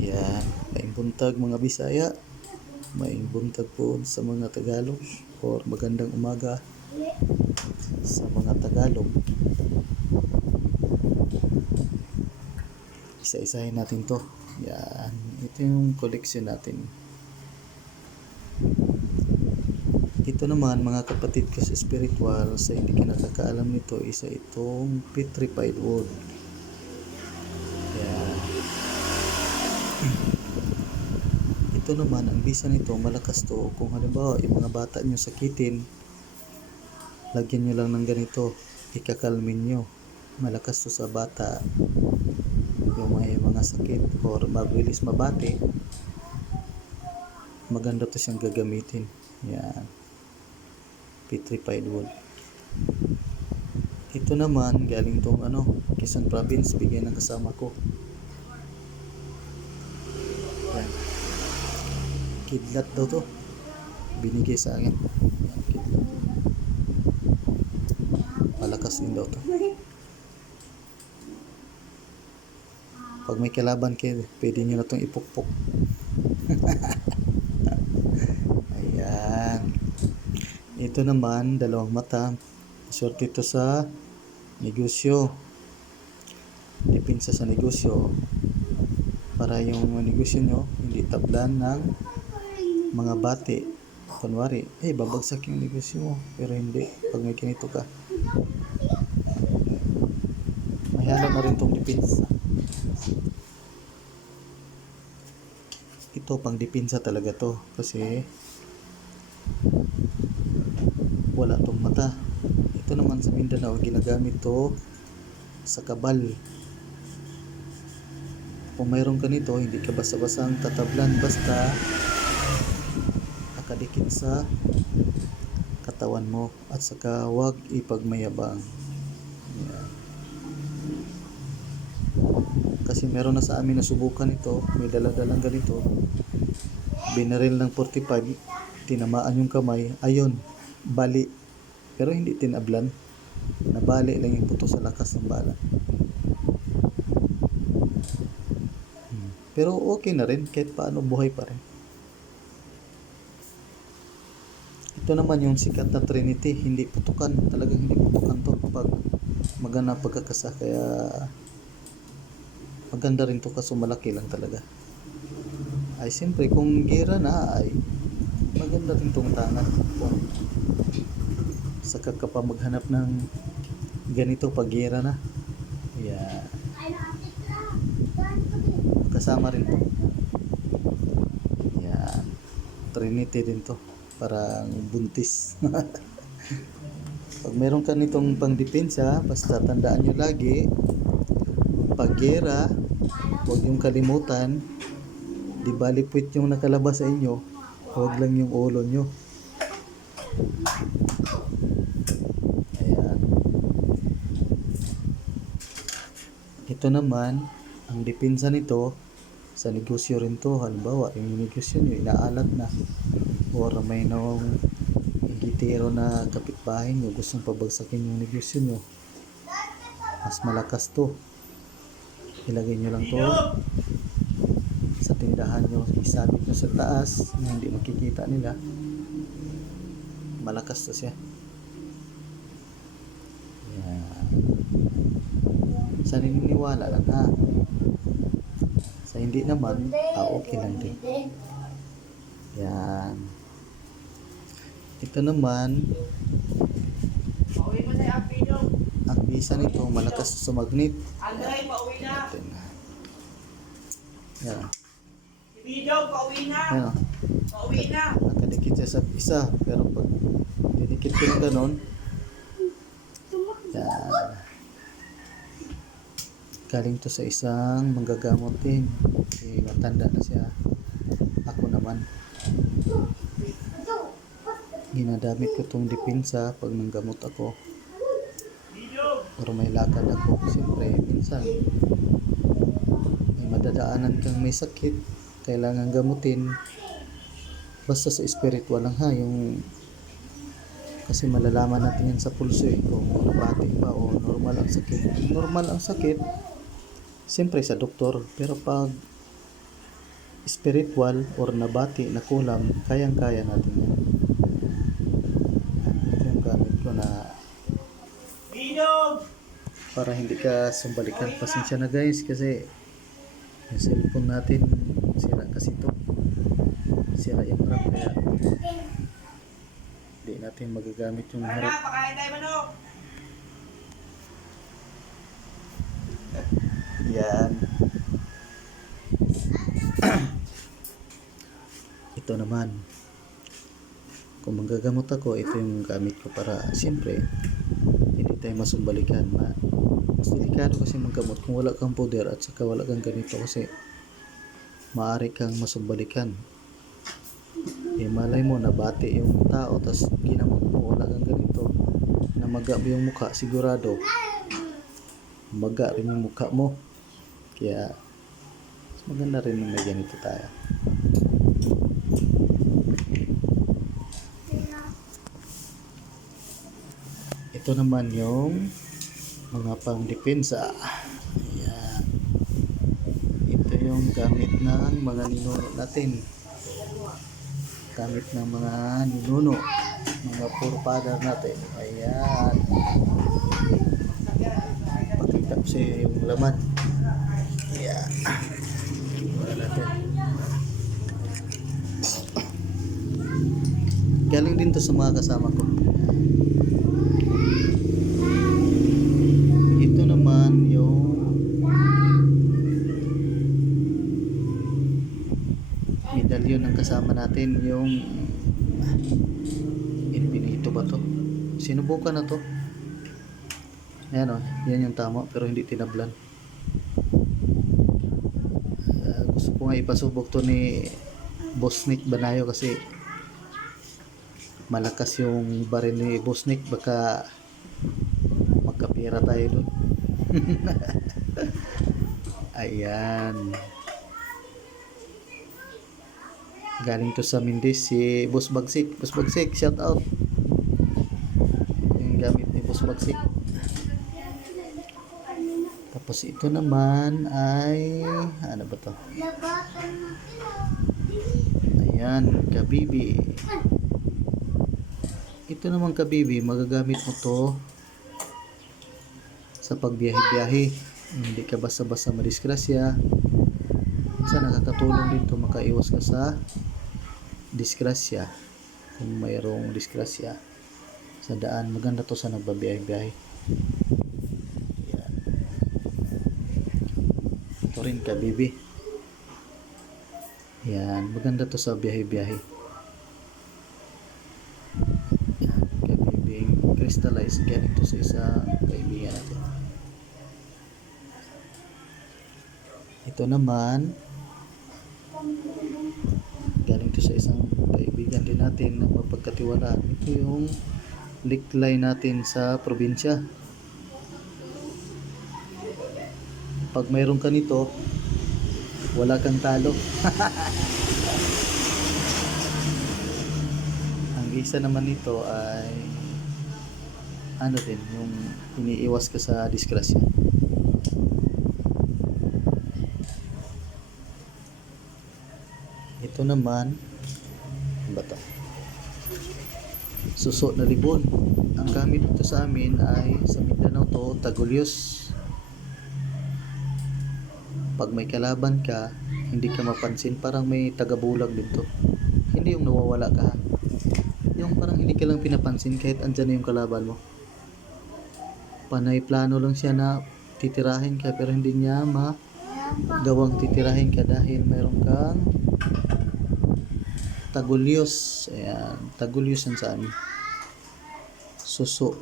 Yan, maing buntag mga Bisaya, maing buntag po sa mga Tagalog, or magandang umaga sa mga Tagalog. Isa-isahin natin to. Yan, ito yung collection natin. Ito naman mga kapatid ko sa spiritual, sa hindi ka nakakaalam nito, isa itong petrified wood. Yan. Ito naman, ang bisa nito, malakas to. Kung halimbawa, yung mga bata nyo sakitin, lagyan nyo lang ng ganito, ikakalmin nyo. Malakas to sa bata. Yung may mga sakit or mabilis mabati, maganda to siyang gagamitin. Yan. Petrified wood. Ito naman, galing tong Quezon Province, bigyan ng kasama ko. Yan. Kidlat daw to. Binigay sa akin. Yan, kidlat. Malakas din daw to. Pag may kalaban kayo, pwede nyo na itong ipukpok. Ayan. Ito naman, dalawang mata. Swerte ito sa negosyo. Depensa sa negosyo. Para yung negosyo nyo, hindi tablan ng mga bati. Kunwari, babagsak yung negosyo mo. Pero hindi, pag may kinito ka. Mahalo na rin itong depensa. Ito, pang depensa talaga to. Kasi, wala tong mata. Ito naman sa Mindanao, ginagamit to sa kabal. Kung mayroon ka nito, hindi ka basta-bastang tatablan, basta nakadikit sa katawan mo, at saka huwag ipagmayabang. Yan. Kasi meron na sa amin nasubukan ito, may daladalang ganito, binaril ng 45, tinamaan yung kamay, ayun, bali, pero hindi tinablan, nabali lang yung puto sa lakas ng bala. Pero okay na rin, kahit paano buhay pa rin. Ito naman yung sikat na Trinity, hindi putukan, talagang hindi putukan to pag maganda pagkakasa, kaya maganda rin to, kaso malaki lang talaga. Ay siyempre kung gira na, ay maganda rin tong tangan. Kung saka ka pa maghanap ng ganito pag gira na, yeah, kasama rin to. Yeah, Trinity din to, parang buntis. Pag meron ka nitong pangdepensa, basta tandaan nyo lagi, pag gera, huwag yung kalimutan, di bali puwit yung nakalabas sa inyo, huwag lang yung ulo nyo. Ayan. Ito naman, ang depensa nito, sa negosyo rin to. Halimbawa, yung negosyo nyo, inaalat na, or may nung gitero na kapitbahay nyo, gustong pabagsakin yung negosyo nyo, mas malakas to. Ilagay nyo lang to sa tindahan nyo, isabit nyo sa taas na hindi makikita nila, malakas to siya. Yan. Sa naniniwala lang ha, sa hindi naman, okay lang din. Yan. Ito naman, ang bisa nito, malakas sa magnet. Yan. Yan. Nakadikit siya sa isa, pero pag didikit ko ng ganon, yan. Galing to sa isang manggagamot din. Matanda na siya. Ako naman, ginadamit ko tong depensa pag nanggamot ako or may lakad ako. Siyempre, minsan may madadaanan kang may sakit, kailangan gamutin, basta sa spiritual lang ha, yung kasi malalaman natin yan sa pulso kung nabati ba o normal ang sakit. Normal ang sakit, siyempre sa doktor, pero pag spiritual or nabati na kulam, kayang-kaya natin yan. Ito yung gamit ko na para hindi ka sumbalikan. Pasensya na guys kasi yung cellphone natin sira kasi ito. Sira yung harap kaya hindi natin magagamit yung harap. Yan. Ito naman. Kung manggagamot ako, ito yung gamit ko para siyempre hindi tayo masumbalikan. Mas delikado kasi maggamot kung wala kang poder at saka wala kang ganito kasi maaari kang masumbalikan. Eh malay mo nabati yung tao tas ginamot mo wala kang ganito, namaga mo yung mukha, sigurado maga rin yung mukha mo. Kaya mas maganda rin na may ganito tayo. Ito naman yung mga pangdepensa. Ayan. Ito yung gamit ng mga ninuno natin. Gamit ng mga ninuno, mga forefather natin. Ayan. Pakita ko sa iyo yung laman. Ayan. Wala natin. Galing din to sa mga kasama ko. Ito naman yung medalyon ng kasama natin, yung Infinito ba to? Sinubukan na to. Ayan o, yan yung tama pero hindi tinablan. Gusto ko nga ipasubok to ni Boss Nick Banayo kasi malakas yung baril ni Boss Nick, baka magkapira tayo dun. Ayan. Galing to sa Mindis si Boss Bagsik. Boss Bagsik, shout out. Yung gamit ni Boss Bagsik. Tapos ito naman ay ano ba to? Ayan, kabibi. Ito naman kabibi, magagamit mo to sa pagbiyahe-biyahe. Hindi ka basta-basta madisgrasya. Sa nakakatulong dito, makaiwas ka sa disgrasya. Kung mayroong disgrasya sa daan, maganda to sa nagbabiyahe-biyahe. Yan. Ito rin kabibi. Yan, maganda to sa biyahe-biyahe. Yan, kabibing crystallized. Galing to sa isa kaibigan natin. Ito naman galing to sa isang kaibigan din natin na mapagkatiwalaan. Ito yung liklay natin sa probinsya. Pag mayroon ka nito, wala kang talo. Ang isa naman nito ay ano din, yung iniiwas ka sa disgrasya. Ito naman, ano ba to? Suso na libon. Ang gamit ito sa amin ay sa Mindanao to, tagulyos. Pag may kalaban ka, hindi ka mapansin, parang may tagabulag dito. Hindi yung nawawala ka. Yung parang hindi ka lang pinapansin kahit andyan na yung kalaban mo. Panay plano lang siya na titirahin ka pero hindi niya magawang titirahin ka dahil mayroon kang tagulyos. Ayan, tagulyos yan sa amin. Suso.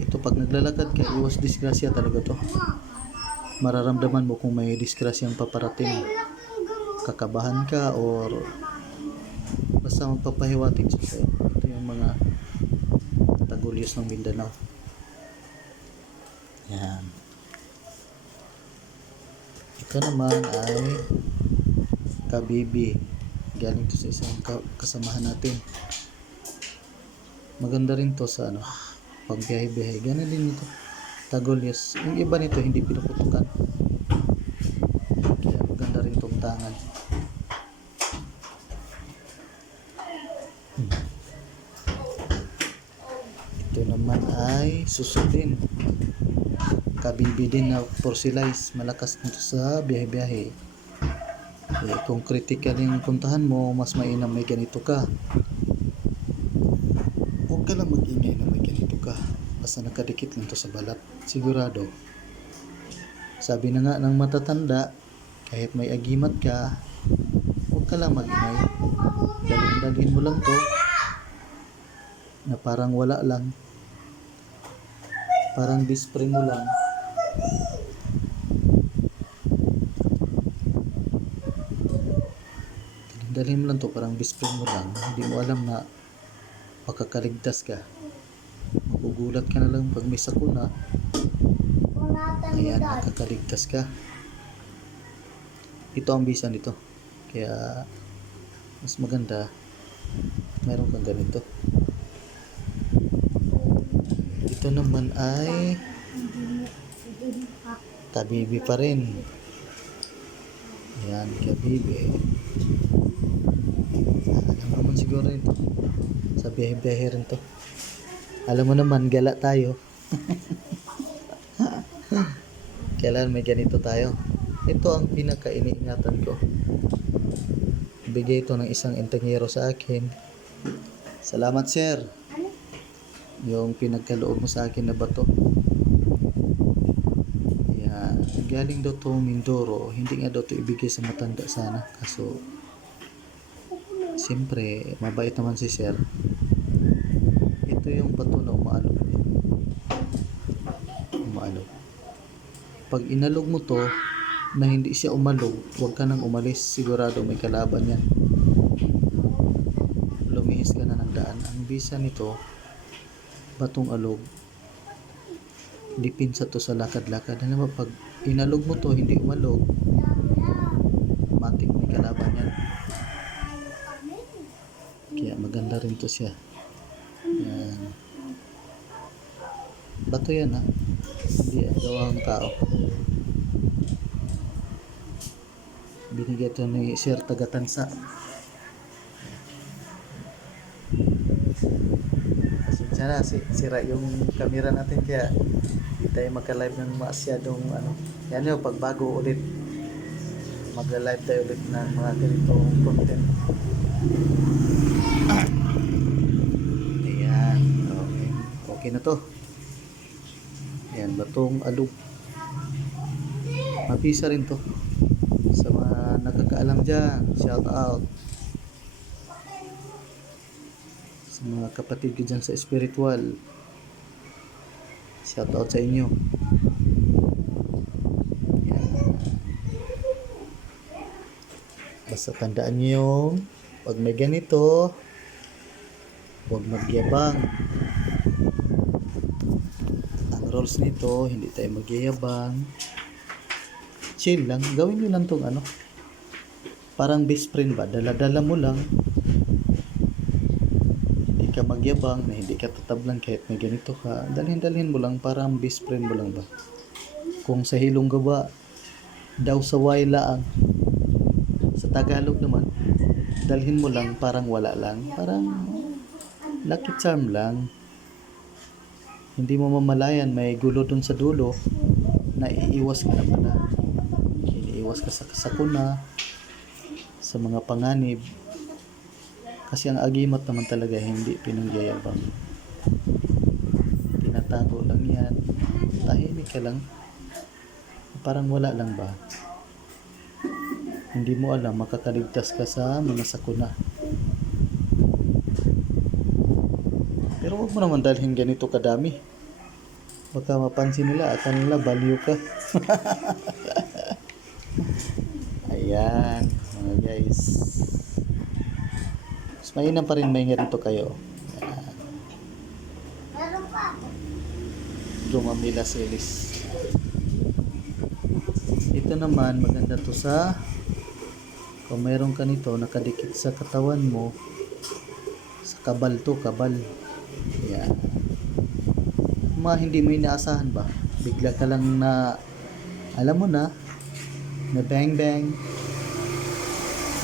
Ito pag naglalakad ka, iwas disgrasya talaga to. Mararamdaman mo kung may disgrasyang paparating. Kakabahan ka or basta magpapahiwatig siya sa'yo. Ito yung mga tagulyos ng Mindanao. Yan. Ito naman ay kabibi. Galing to sa isang kasamahan natin. Maganda rin to sa pagbiyahe-biyahe. Ganun din ito. Tagulyos. Yung iba nito hindi pinuputukan. rin tong tangan. Ito naman ay susudin. Kabibi din na porcelize. Malakas nito sa biyahe-biyahe. Kung critical yung puntahan mo, mas mainam may ganito ka. Huwag ka lang mag-ingay na may ganito ka. Basta nakadikit lang to sa balat. Sigurado. Sabi na nga ng matatanda, kahit may agimat ka, huwag ka lang mag-ingay. Dalhin mo lang to na parang wala lang. Parang dispray mo lang. Dalhin mo lang to, parang dispray mo lang. Hindi mo alam na makakaligtas ka. Magugulat ka na lang pag may sakuna. Ayan, makakaligtas ka. Ito ang bisa nito. Kaya mas maganda meron kang ganito. Ito naman ay kabibi pa rin. Ayan, kabibi. Alam mo naman siguro ito. Sa biyahe-biyahe rin to. Alam mo naman, gala tayo. Kailan may ganito tayo. Ito ang pinaka-iniingatan ko. Bigay ito ng isang entengero sa akin. Salamat, sir. Yung pinagkaloob mo sa akin na bato. Ayan. Galing daw to Mindoro. Hindi nga daw to ibigay sa matanda sana. Kaso siyempre, mabait naman si sir. Ito yung bato na umaalog. Umaalog. Pag inalog mo to, na hindi siya umalog, huwag ka nang umalis. Sigurado may kalaban yan. Lumihis ka na ng daan. Ang bisa nito, batong alog. Dipinsa to sa lakad-lakad. Alam mo, pag inalog mo to, hindi umalog, matik may kalaban yan. Kaya maganda rin to siya. Yan. Bato yan ha. Hindi gawang tao. Binigay ito ni Sir Tagatansa. Pasensya na, sira yung camera natin kaya hindi tayo magka-live ng masyadong ano. Yan yun, pagbago ulit magla-live tayo ulit ng mga ganitong content. Ayan, okay. Okay na to. Ayan, batong alog. Mabisa rin to. Sa mga nakakaalam dyan, shout out. Sa mga kapatid ko dyan sa spiritual, shout out sa inyo. Yan. Basta tandaan nyo yung pag may ganito, huwag magyabang. Ang rules nito, hindi tayo magyayabang. Chill lang, gawin nyo lang tong ano, parang best friend ba, dala-dala mo lang, hindi ka magyabang, na hindi ka tatablan kahit may ganito ka, dalhin mo lang, parang best friend mo lang ba. Kung sa hilong gaba, daw sa wailaang, sa Tagalog naman, dalhin mo lang, parang wala lang, parang lucky charm lang. Hindi mo mamalayan, may gulo dun sa dulo, na iiwas ka na pala. Iwas ka sa sakuna, sa mga panganib, kasi ang agimat naman talaga hindi pinangyayabang, tinatago lang yan, tahimik ka lang, parang wala lang ba. Hindi mo alam, makakaligtas ka sa mga sakuna. Pero huwag mo naman dalhin ganito kadami, baka mapansin nila at nila value ka. Ayan, mga guys. Mas mainam pa rin may ganito kayo. Ayan. Gumamila series. Ito naman, maganda to sa kung mayroon ka nito, nakadikit sa katawan mo, sa kabal to, kabal. Ayan. Mga hindi mo inaasahan ba? Bigla ka lang na, alam mo na bang bang,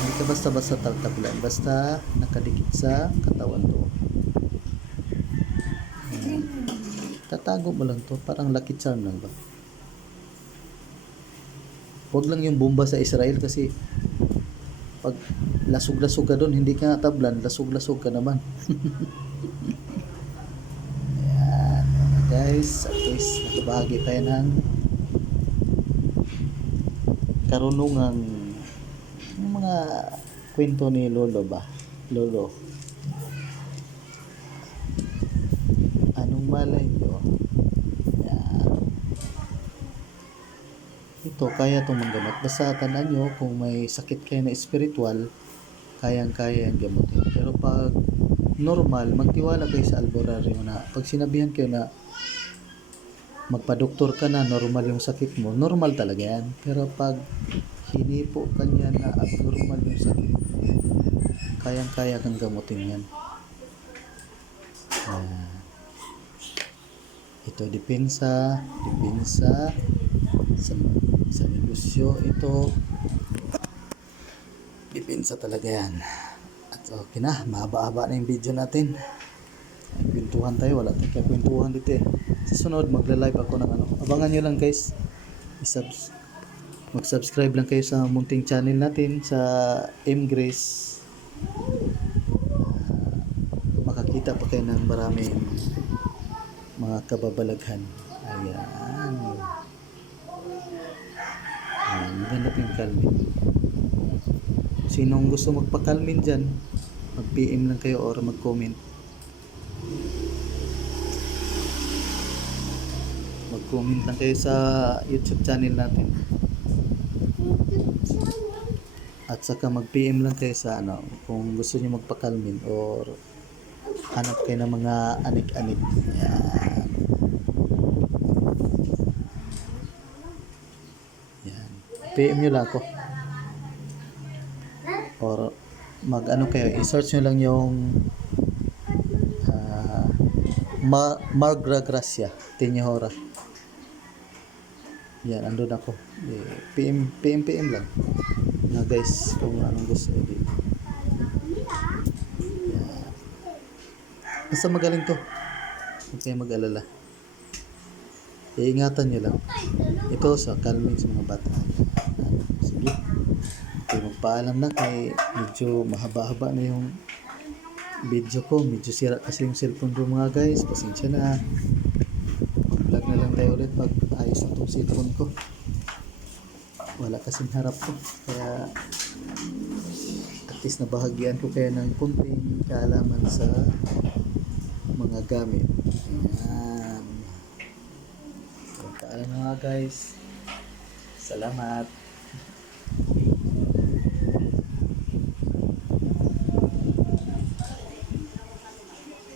Hindi ka basta-basta tablan, basta nakadikit sa katawan to. Ayan. Tatago mo lang to, parang lucky charm lang ba? Huwag lang yung bomba sa Israel kasi pag lasog-lasog ka doon, hindi ka tablan, lasog-lasog ka naman. Ayan, guys, at least nakabahagi tayo ng karunungang yung mga kwento ni Lolo ba? Lolo, anong malay nyo? Ayan. Ito, kaya itong manggamot. Basta tandaan nyo, kung may sakit kayo na spiritual, kayang-kaya yung gamutin. Pero pag normal, magtiwala kayo sa albularyo na pag sinabihan kayo na magpa-doktor ka na, normal yung sakit mo, normal talaga yan. Pero pag hinipo ka niya na abnormal yung sakit, kayang-kaya kang gamutin yan. Ito, depensa sa negosyo, ito depensa talaga yan. At okay na, mahaba-haba na yung video natin. Kwentuhan tayo, wala tayong kakwentuhan dito eh. Sa sunod, magla-live ako ng ano. Abangan nyo lang guys. Mag-subscribe lang kayo sa munting channel natin sa M. Grace. Makakita pa kayo ng maraming mga kababalaghan. Ayan. Maganda po yung Calmin. Sinong gusto magpa-Calmin dyan, mag-PM lang kayo or mag-comment. Mag-comment lang kayo sa YouTube channel natin. At saka mag-PM lang kayo sa ano, kung gusto niyo magpa-Calmin or hanap kayo ng mga anik-anik. Ayan. Ayan. PM nyo lang ako. Or mag-ano kayo, i-search nyo lang yung Margra Gracia Teñahora. Yan, andun ako. PM lang. Na guys, kung anong gusto nyo. Yan. Basta magaling to. Huwag kayo mag-alala. Iingatan nyo lang. Ito sa calming sa mga bata. Sige. Okay, magpaalam na kay medyo mahaba-haba na yung video ko. Medyo sira kasi yung cellphone ko mga guys. Pasensya na. Vlog na lang tayo ulit pag ayos na itong cellphone ko. Wala kasing harap ko. Kaya at least nabahagyan ko kaya ng kunting kaalaman sa mga gamit. Ayan. Paalam na mga guys. Salamat.